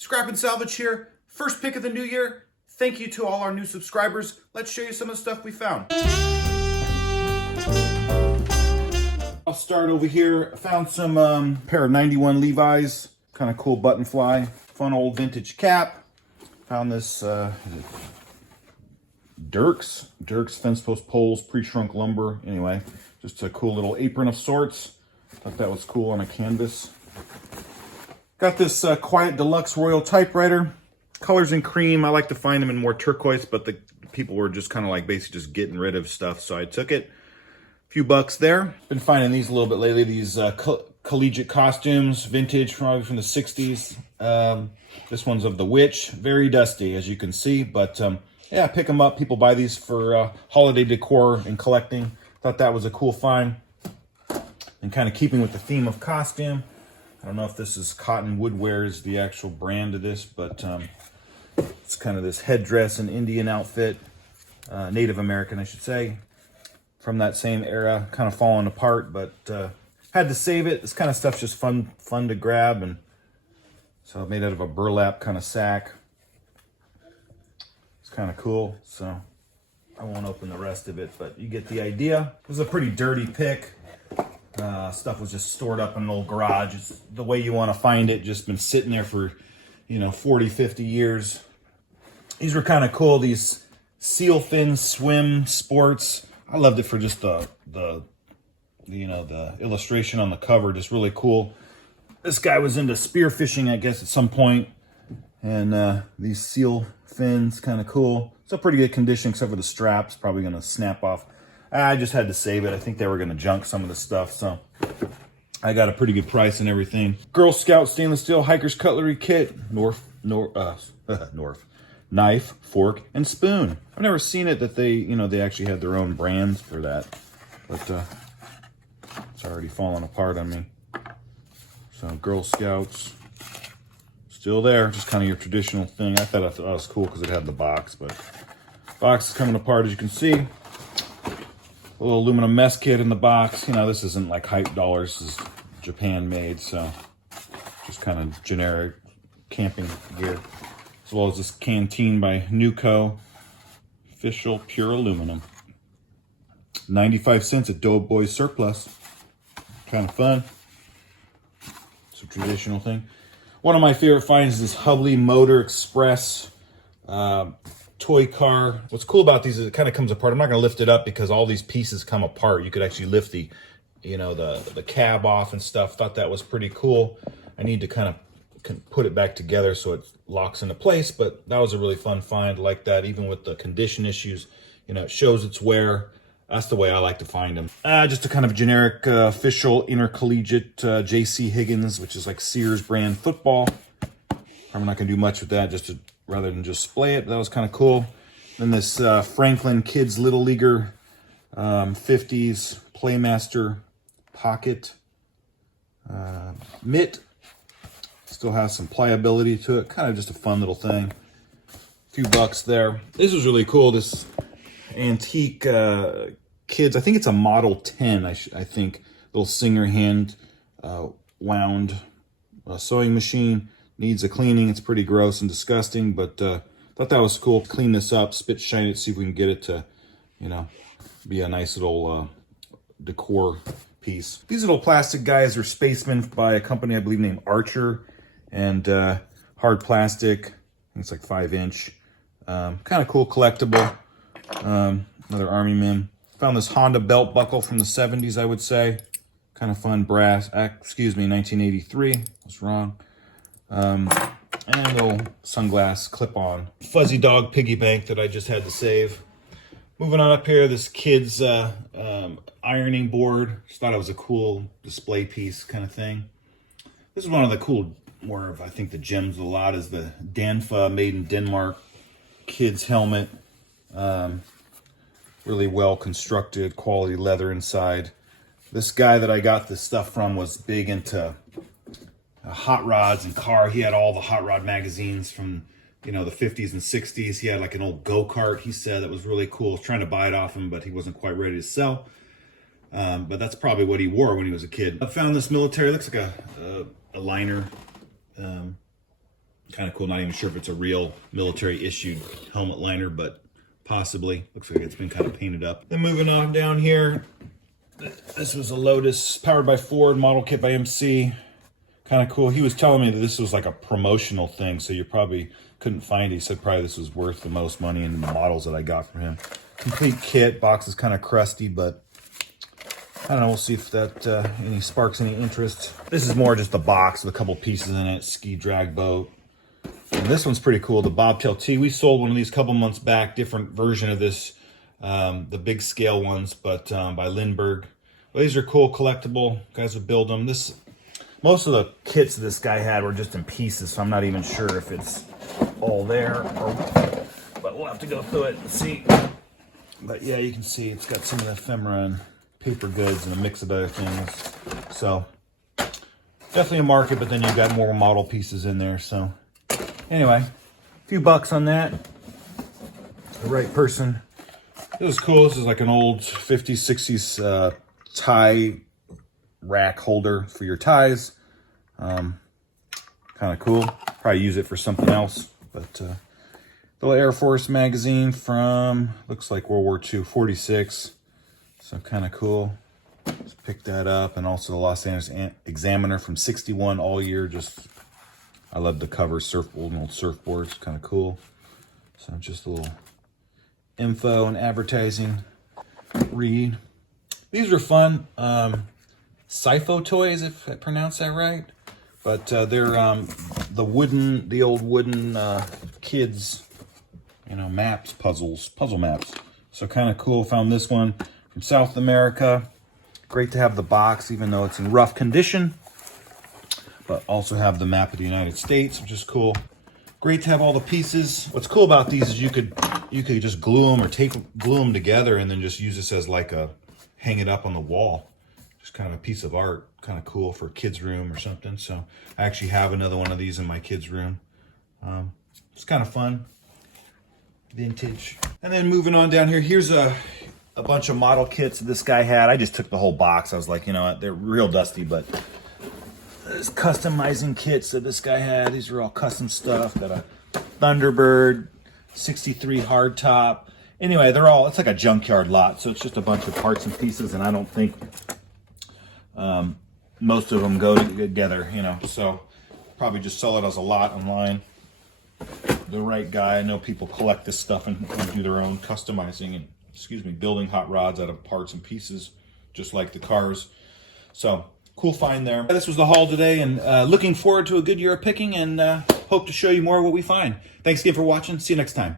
Scrap and Salvage here. First pick of the new year. Thank you to all our new subscribers. Let's show you some of the stuff we found. I'll start over here. I found some pair of 91 Levi's. Kind of cool button fly. Fun old vintage cap. Found this Dirks fence post poles, pre-shrunk lumber. Anyway, just a cool little apron of sorts. Thought that was cool on a canvas. Got this Quiet Deluxe Royal typewriter. Colors in cream. I like to find them in more turquoise, but the people were just kind of like basically just getting rid of stuff, so I took it. A few bucks there. Been finding these a little bit lately. These collegiate costumes, vintage, probably from the 60s. This one's of the Witch. Very dusty, as you can see, but yeah, pick them up. People buy these for holiday decor and collecting. Thought that was a cool find. And kind of keeping with the theme of costume. I don't know if this is Cotton Woodwear is the actual brand of this, but it's kind of this headdress and Indian outfit, Native American, I should say, from that same era, kind of falling apart, but had to save it. This kind of stuff's just fun to grab, and so made out of a burlap kind of sack. It's kind of cool, so I won't open the rest of it, but you get the idea. It was a pretty dirty pick. Stuff was just stored up in an old garage. It's the way you want to find it. Just been sitting there for, 40, 50 years. These were kind of cool. These seal fin swim sports. I loved it for just the illustration on the cover. Just really cool. This guy was into spearfishing, I guess, at some point. And these seal fins, kind of cool. It's a pretty good condition, except for the straps. Probably going to snap off. I just had to save it. I think they were going to junk some of the stuff, so I got a pretty good price and everything. Girl Scout stainless steel hiker's cutlery kit, North knife, fork, and spoon. I've never seen it that they actually had their own brand for that, but it's already falling apart on me. So Girl Scouts, still there, just kind of your traditional thing. I thought it was cool because it had the box, but box is coming apart as you can see. A little aluminum mess kit in the box. This isn't like hype dollars. This is Japan made, so just kind of generic camping gear. As well as this canteen by Nuco. Official pure aluminum. 95 cents at Doughboys Surplus. Kind of fun. It's a traditional thing. One of my favorite finds is this Hubley Motor Express toy car. What's cool about these is it kind of comes apart. I'm not going to lift it up because all these pieces come apart. You could actually lift the cab off and stuff. Thought that was pretty cool. I need to kind of put it back together so it locks into place, but that was a really fun find. Like that, even with the condition issues, it shows its wear. That's the way I like to find them. Just a kind of generic official intercollegiate J.C. Higgins, which is like Sears brand football. I'm not going to do much with that, rather than just display it. That was kind of cool. Then this Franklin Kids Little Leaguer 50s Playmaster pocket mitt. Still has some pliability to it. Kind of just a fun little thing. A few bucks there. This was really cool. This antique kids, I think it's a Model 10, I think. Little Singer hand wound sewing machine. Needs a cleaning. It's pretty gross and disgusting, but thought that was cool. Clean this up, spit shine it, see if we can get it to, be a nice little decor piece. These little plastic guys are spacemen by a company I believe named Archer, and hard plastic. I think it's like 5-inch. Kind of cool collectible. Another Army man. Found this Honda belt buckle from the 70s, I would say. Kind of fun brass. 1983. I was wrong. And a little sunglass clip-on. Fuzzy dog piggy bank that I just had to save. Moving on up here, this kid's ironing board. Just thought it was a cool display piece kind of thing. This is one of the cool, more of, I think, the gems of the lot is the Danfa made in Denmark kid's helmet. Really well constructed, quality leather inside. This guy that I got this stuff from was big into hot rods and car. He had all the hot rod magazines from the 50s and 60s. He had like an old go-kart, he said, that was really cool. I was trying to buy it off him, but he wasn't quite ready to sell. But that's probably what he wore when he was a kid. I found this military, looks like a liner Kind of cool. Not even sure if it's a real military issued helmet liner, but possibly. Looks like it's been kind of painted up. Then moving on down here, this was a Lotus powered by Ford, model kit by MC. Kind of cool. He was telling me that this was like a promotional thing, so you probably couldn't find it. He said probably this was worth the most money in the models that I got from him. Complete kit. Box is kind of crusty, but I don't know. We'll see if that any sparks any interest. This is more just the box with a couple pieces in it. Ski drag boat. And this one's pretty cool. The Bobtail T. We sold one of these a couple months back. Different version of this. The big scale ones, but by Lindbergh. Well, these are cool, collectible. Guys would build them. Most of the kits this guy had were just in pieces, so I'm not even sure if it's all there. But we'll have to go through it and see. But yeah, you can see it's got some of the ephemera and paper goods and a mix of other things. So definitely a market, but then you've got more model pieces in there. So anyway, a few bucks on that. The right person. This is cool. This is like an old 50s, 60s tie rack holder for your ties. Kind of cool. Probably use it for something else. But little Air Force magazine from, looks like World War II, 46. So kind of cool. Just pick that up. And also the Los Angeles Examiner from 61 all year. Just, I love the cover, old surfboards. Kind of cool. So just a little info and advertising read. These are fun. Sifo toys, if I pronounce that right. But they're the old wooden kids, maps, puzzle maps. So kind of cool. Found this one from South America. Great to have the box, even though it's in rough condition. But also have the map of the United States, which is cool. Great to have all the pieces. What's cool about these is you could just glue them or glue them together and then just use this as like hang it up on the wall. Just kind of a piece of art, kind of cool for a kid's room or something. So I actually have another one of these in my kid's room. It's kind of fun, vintage. And then moving on down here, here's a bunch of model kits that this guy had. I just took the whole box. I was like, they're real dusty, but there's customizing kits that this guy had. These are all custom stuff. Got a Thunderbird 63 hardtop. Anyway, it's like a junkyard lot, so it's just a bunch of parts and pieces, and I don't think most of them go together, so probably just sell it as a lot online. The right guy. I know people collect this stuff and do their own customizing and, building hot rods out of parts and pieces, just like the cars. So cool find there. This was the haul today, and looking forward to a good year of picking, and hope to show you more of what we find. Thanks again for watching. See you next time.